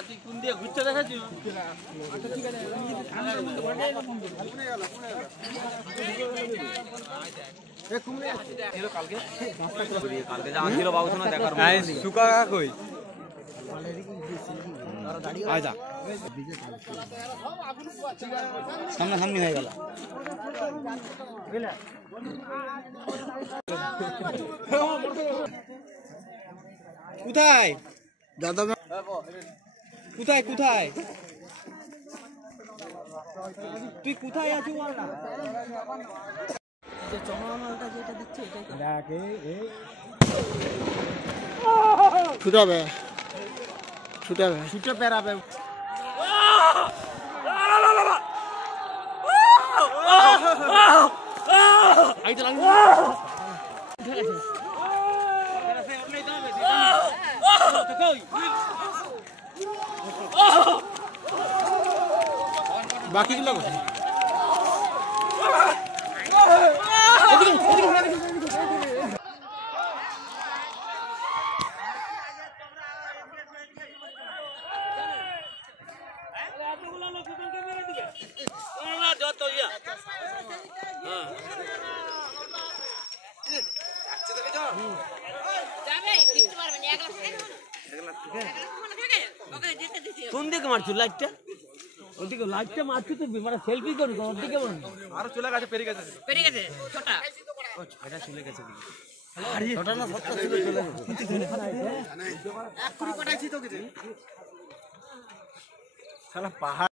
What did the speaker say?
তুই কোন দিয়ে ঘুরতে দেখাচ্ছিস? আচ্ছা ঠিক আছে কালকে যা ছিল বাবু না দেখার সুকা কই আয়দা সামনাসামনি হয়ে গেল কোথায় দাদা কোথায় কোথায় তুই কোথায় আছিস বল না যে চমড়াটা যেটা দিচ্ছে এটাই দেখ এই ছুটাবে ছুটাবে ছুটে পেরাবে আইতে লাগবে বাকিগুলো কোথায় কোন দিকে মারছো লাইটটা? ওদিকে লাইটটা মারছো তো মানে সেলফি করি ওর দিকে মার আরো চলে গেছে পেরিয়ে গেছে ছোটা এটা চলে গেছে ছোটা না সবটা চলে গেছে এক কুড়ি পাঠাইছি তোকে শালা পাহাড়